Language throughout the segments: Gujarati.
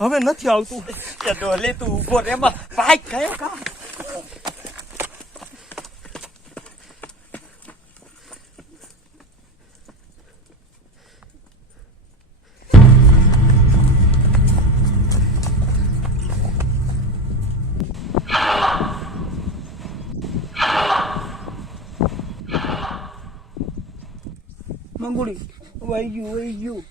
હવે નથી આવતું કે ડોલી તું ઊભો રે એમાં ભાઈ કયો કા મંગુડી વહી ગયું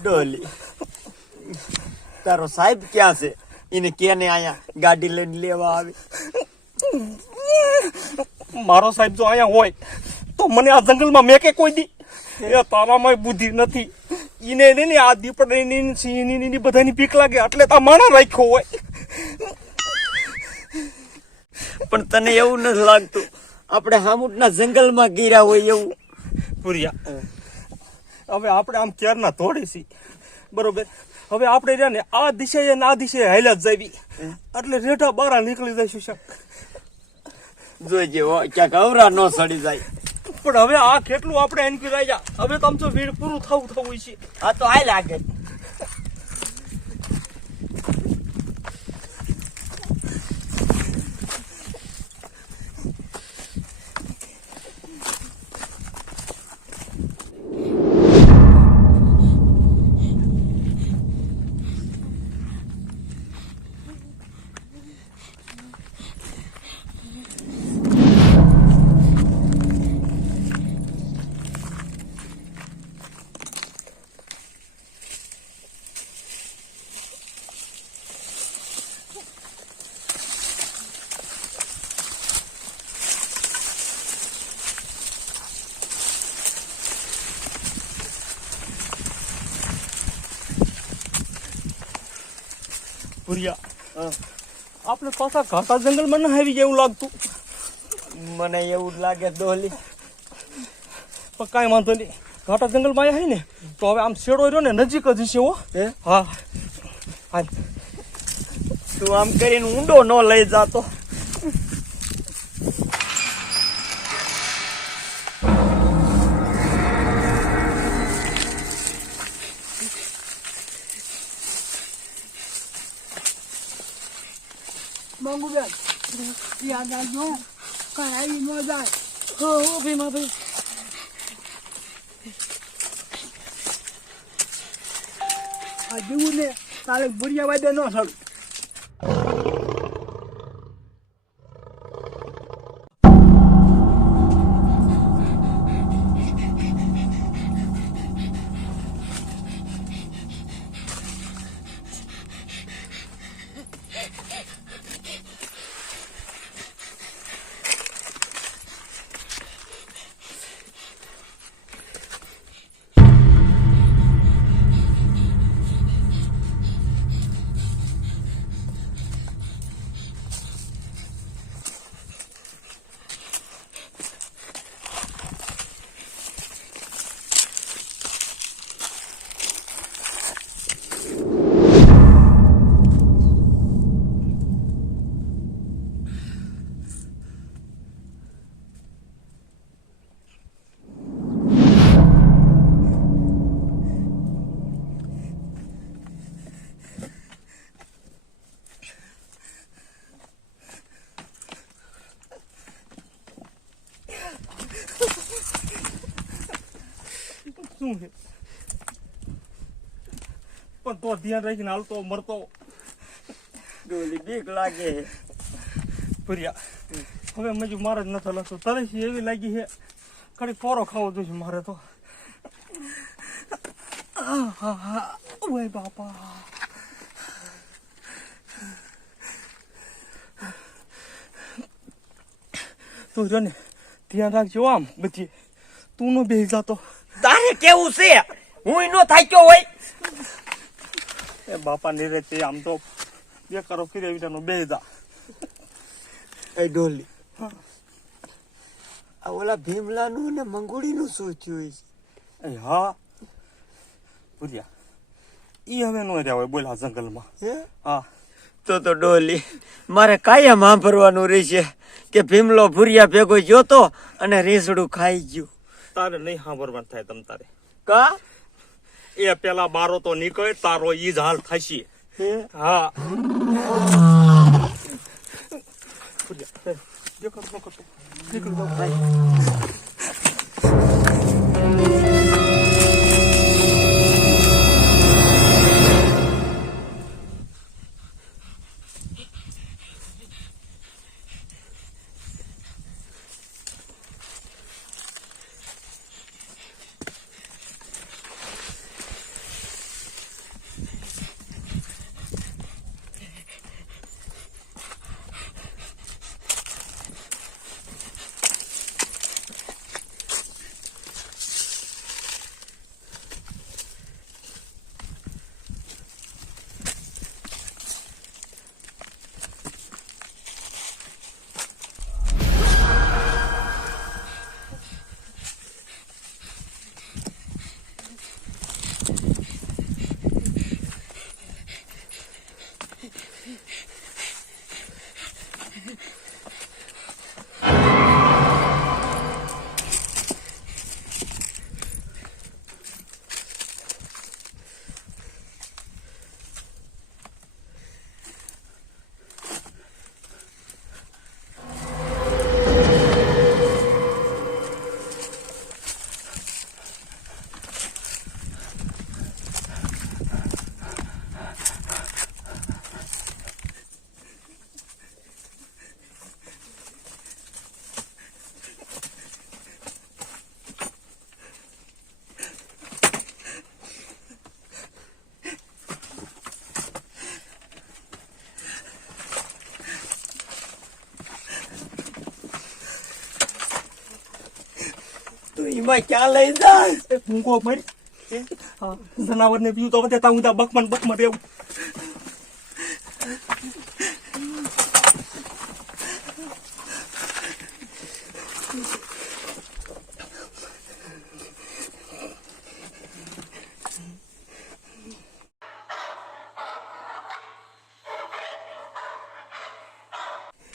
ડોલી. તારો સાહેબ ક્યાં છે? એને કેને આયા ગાડી લઈને લેવા આવે. મારો સાહેબ જો અહીંયા હોય તો મને આ જંગલમાં મેં કે કોઈ દી? એ તારામાં બુદ્ધિ નથી. ઈને નહીં ને આ દીપડાની સિંહની ની બધાની પીક લાગે એટલે તો માણા રાખ્યો હોય. પણ તને એવું નથી લાગતું આપણે હામુટના જંગલમાં ગીરા હોય એવું? પુરિયા. હવે આપણે આમ ક્યારના તોડીશી બરોબર? હવે આપણે રહ્યા ને આ દિશા ને આ દિશાએ હાલ્યા જ જાવી. એટલે રેઠા બારા નીકળી જઈશું શાક. જોઈજે ક્યાંક અવરા ન સડી જાય. પણ હવે આ કેટલું આપણે એનક્યુ રાજા હવે તમ તો વીડ પૂરું થવું થવું છે. આ તો આ આગળ. પુરિયા આપણે પાછા ઘાટા જંગલમાં ના આવી એવું લાગતું. મને એવું જ લાગે દોહલી પણ કાંઈ વાંધો નહીં. ઘાટા જંગલમાં આવ્યા ને તો હવે આમ શેડો રહ્યો ને નજીક જ છે હો. એ હા? હા. તું આમ કરીને ઊંડો ન લઈ જાતો. મંગુબેન યાદ રાખજો કઈ ન જાય. હો હો ભીમા ભાઈ આ જીવું ને તારે શું છે પણ તો ધ્યાન રાખીને હાલતો મરતો. ડોલી બીક લાગે. ભર્યા. હવે મજુ મારે જ નથી લાગતો. તરસી એવી લાગી છે? કડી ફોરો ખાવો જોઈએ મારે તો. ઓય બાપા. તું જો ને ધ્યાન રાખજો આમ બધી. તું નો બેસી જાતો. તારે કેવું છે? હું નો થાક્યો હોય. એ બાપા નીરે તે આમ તો બે કરો ફીરે વિટાનો બે દા એ ડોલી. આ ઓલા ભીમલાનું ને મંગોડીનું શું થયું છે? એ હા. ભૂર્યા ઈ હવે નો રહ્યા હોય બોલા જંગલમાં. હે? હા. તો તો ડોલી મારે કાયમ સાંભળવાનું રહેશે કે ભીમલો ભૂરિયા ભેગો ગયો તો અને રેસડું ખાઈ ગયું. તારે નહીં સાંભળવાનું થાય તમ તારે. કા? એ પેલા બારો તો નીકળે તારો ઈ જ હાલ થશે. હા? નીકળ નીકળ એમાં ક્યાં લઈ જાય? મરી. જનાવર ને પીવું તો બધે તાવું ત્યાં બકમન બકમન રહેવું.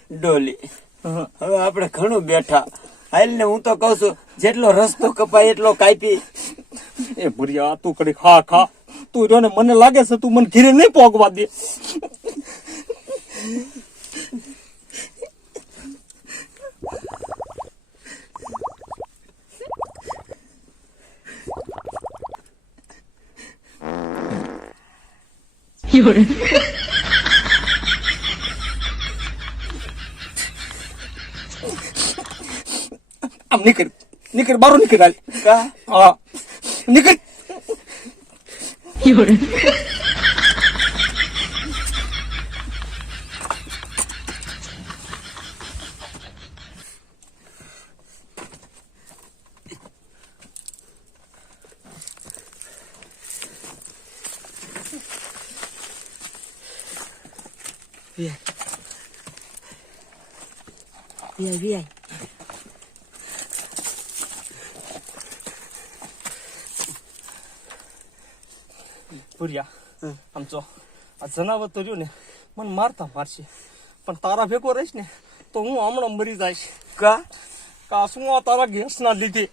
ડોલી હવે આપણે ઘણું બેઠા. હાલ ને હું તો કઉ છું જેટલો રસ્તો કપાય એટલો કાપી એ ભૂરિયા, તું કરી ખા ખા. તું રહ્યો ને મને લાગે છે તું મને ઘીરે નહીં પોગવા દે. આમ નીકળ નીકળ બારો નીકળ હાલ કા હા નીકળ વીઆઈ વીઆઈ ભૂરિયા આમ જો આ જનાવર તો રહ્યું ને મને મારતા મારશે પણ તારા ભેગો રહીશ ને તો હું હમણાં મરી જઈશ કા કા શું આ તારા ગેસ ના લીધે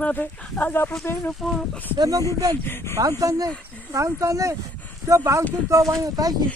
આમ આમ તું આય પૂરું એમાં ગુડન ભાવતા ને ભાવતા ને જો ભાવતું તો વાંધો થાય છે.